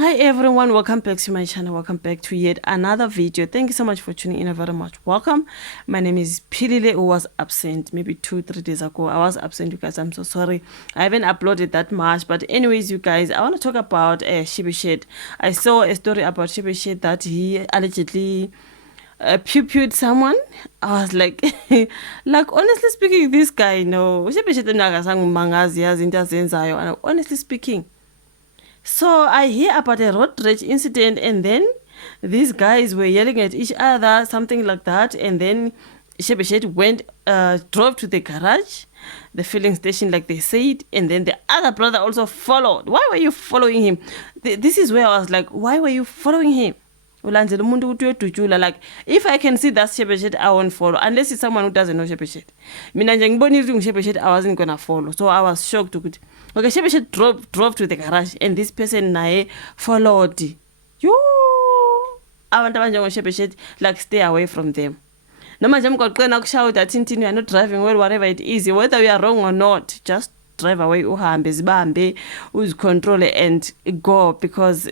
Hi everyone, welcome back to my channel. Welcome back to yet another video. Thank you so much for tuning in. Very much welcome. My name is Pilile, who was absent maybe 2-3 days ago. I was absent, you guys. I'm so sorry. I haven't uploaded that much, but anyways, you guys, I want to talk about Shebeshkt. I saw a story about Shebeshkt that he allegedly pew-pewed someone. I was like, like honestly speaking, this guy, no, Shebeshkt mangazi yazinto azenzayo, and honestly speaking. So I hear about a road rage incident, and then these guys were yelling at each other, something like that, and then Shebeshkt went, drove to the garage, the filling station, like they said, and then the other brother also followed. Why were you following him? This is where I was like, why were you following him? Like, if I can see that's Shebeshkt, I won't follow, unless it's someone who doesn't know Shebeshkt. I wasn't gonna follow, so I was shocked. Okay, Shebeshkt drove to the garage, and this person nae followed. Yo, abantu abanjengo-Shebeshkt, like, stay away from them. Noma nje emgwaqeni shout that you are not driving well, whatever it is, whether you are wrong or not, just drive away, uhambe zibambe, control and go, because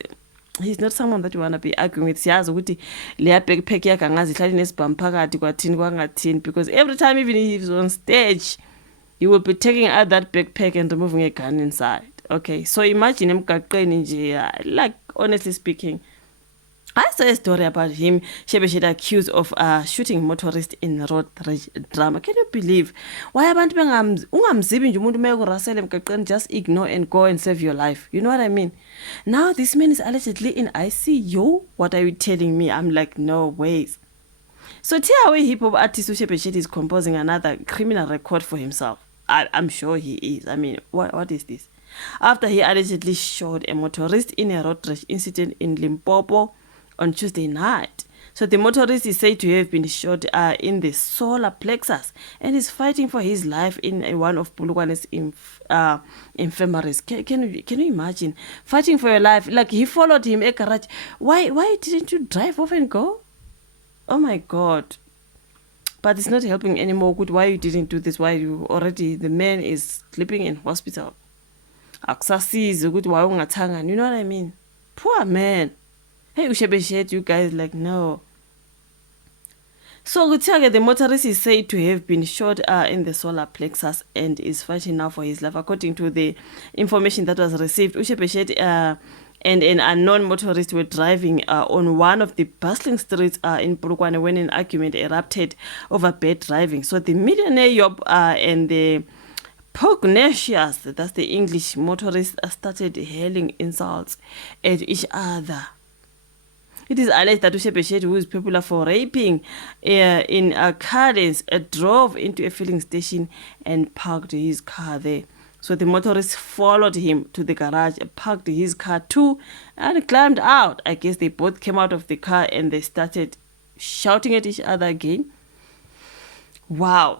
he's not someone that you want to be arguing with. Siyazi ukuthi leya backpack yakhe angazi ihlala nesibhamu phakathi kwathini kwangathini, because every time, even if he's on stage, he will be taking out that backpack and removing a gun inside. Okay, so imagine emgaqeni nje, like, honestly speaking, I saw a story about him, Shebeshkt, accused of shooting motorist in road rage drama. Can you believe? Why abantu ungamzibi nje umuntu mekurasela emgaqeni, just ignore and go and save your life. You know what I mean? Now this man is allegedly in ICU. What are you telling me? I'm like, no ways. So TRW hip-hop artist Shebeshkt is composing another criminal record for himself. I'm sure he is. I mean, what is this? After he allegedly shot a motorist in a road rage incident in Limpopo on Tuesday night. So the motorist is said to have been shot in the solar plexus and is fighting for his life in one of Polokwane's infirmaries. Can you imagine fighting for your life? Like, he followed him a garage. Why didn't you drive off and go? Oh my God. But it's not helping anymore. Good, why you didn't do this? Why you already, the man is sleeping in hospital. Akusasizi ukuthi why ungathangani. You know what I mean? Poor man. Hey, Shebeshkt, you guys, like, no. So the motorist is said to have been shot in the solar plexus and is fighting now for his life, according to the information that was received. Shebeshkt and an unknown motorist were driving on one of the bustling streets in Polokwane when an argument erupted over bad driving. So the millionaire Yob and the pugnacious, that's the English motorist, started hurling insults at each other. It is alleged that Shebeshkt, who is popular for raping in Cadence, drove into a filling station and parked his car there. So the motorist followed him to the garage, parked his car too, and climbed out. I guess they both came out of the car and they started shouting at each other again. Wow.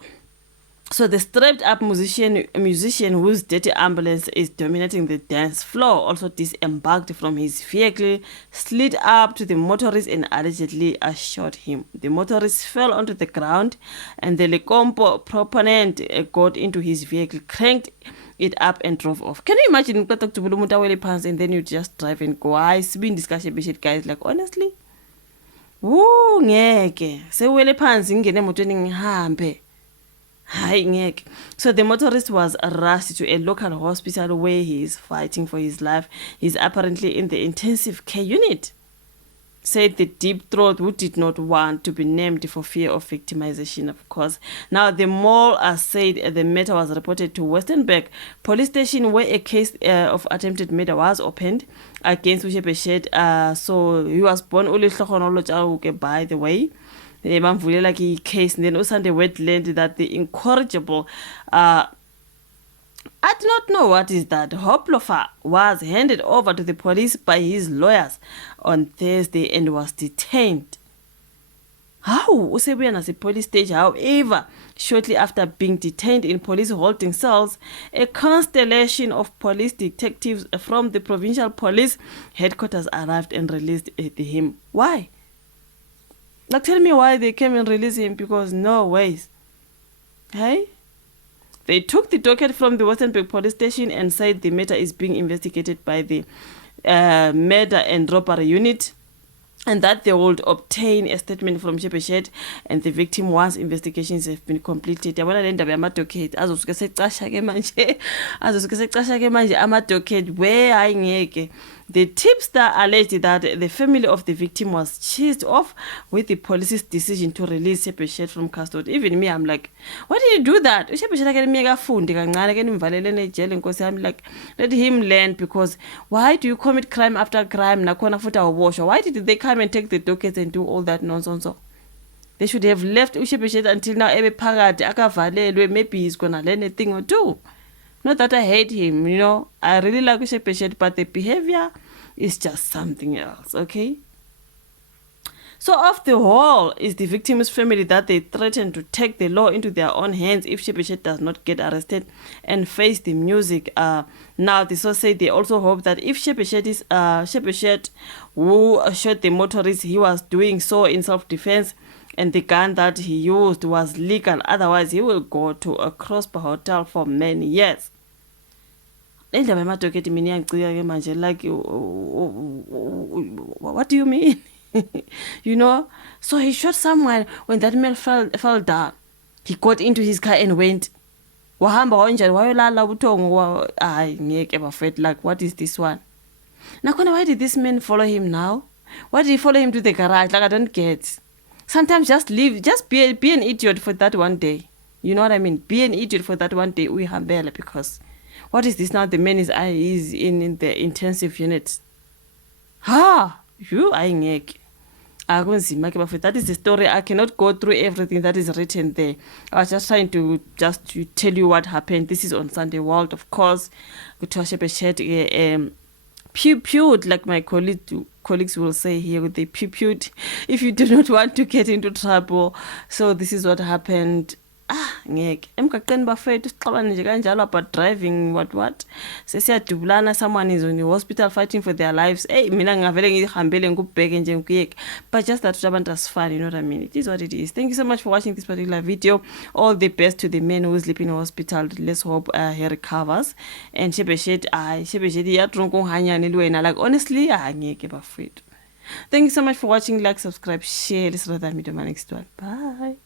So the strapped up musician whose dirty ambulance is dominating the dance floor also disembarked from his vehicle, slid up to the motorist and allegedly shot him. The motorist fell onto the ground and the Lecompo proponent got into his vehicle, cranked it up and drove off. Can you imagine and then you just drive and go? I've been discussing shit, guys, like, honestly. Woo, ngeke. Sewele phansi ngene emotweni ngihambe. So the motorist was rushed to a local hospital where he is fighting for his life. He's apparently in the intensive care unit, said the deep throat, who did not want to be named for fear of victimization, of course. Now, the mall said the matter was reported to Westernburg police station, where a case of attempted murder was opened against Shebeshkt. So he was born by the way. Like a case, and then also the wetland that the incorrigible I do not know what is that. Hoplofa was handed over to the police by his lawyers on Thursday and was detained. How? Usebuya nase police stage. However, shortly after being detained in police holding cells, a constellation of police detectives from the provincial police headquarters arrived and released him. Why? Like, tell me why they came and released him, because no ways. Hey? They took the docket from the Westernburg police station and said the matter is being investigated by the murder and robbery unit, and that they would obtain a statement from Shebeshkt and the victim once investigations have been completed. Yabona le ndaba yama-docket azosuke secasha-ke manje ama-docket where ayingeke. The tipster alleged that the family of the victim was cheesed off with the police's decision to release Shebeshkt from custody. Even me, I'm like, why did you do that? I'm like, let him learn, because why do you commit crime after crime? Why did they come and take the dockets and do all that nonsense? They should have left Shebeshkt until now. Maybe he's gonna learn a thing or two. Not that I hate him, you know. I really like Shebeshkt, but the behavior is just something else, okay? So off the wall is the victim's family that they threaten to take the law into their own hands if Shebeshkt does not get arrested and face the music. Now the source said they also hope that if Shebeshkt who shot the motorist, he was doing so in self-defense and the gun that he used was legal. Otherwise, he will go to a Crossbar hotel for many years. Like, what do you mean? You know? So he shot someone. When that man fell down, he got into his car and went. Like, what is this one? Now, why did this man follow him now? Why did he follow him to the garage? Like, I don't get. Sometimes just leave, just be an idiot for that one day. You know what I mean? Be an idiot for that one day. Because what is this now? The man is in the intensive unit. You that is the story. I cannot go through everything that is written there. I was just trying to tell you what happened. This is on Sunday World, of course. Pew-pewed, like my colleagues will say here, they pew-pewed if you do not want to get into trouble. So this is what happened. Emkaqeni bafethu sixabane nje kanjalo about driving what sesiyadubulana. Someone is in the hospital fighting for their lives. Mina ngavele ngihambele ngubheke nje ngiyeke, but just that abantu asifani, you know what I mean? It is what it is. Thank you so much for watching this particular video. All the best to the man who is sleeping in hospital. Let's hope he recovers. And Shebeshkt yadronko hanyane lwena, like honestly ngeke bafethu. Thank you so much for watching. Like, subscribe, share. Let's rather meet on my next one. Bye.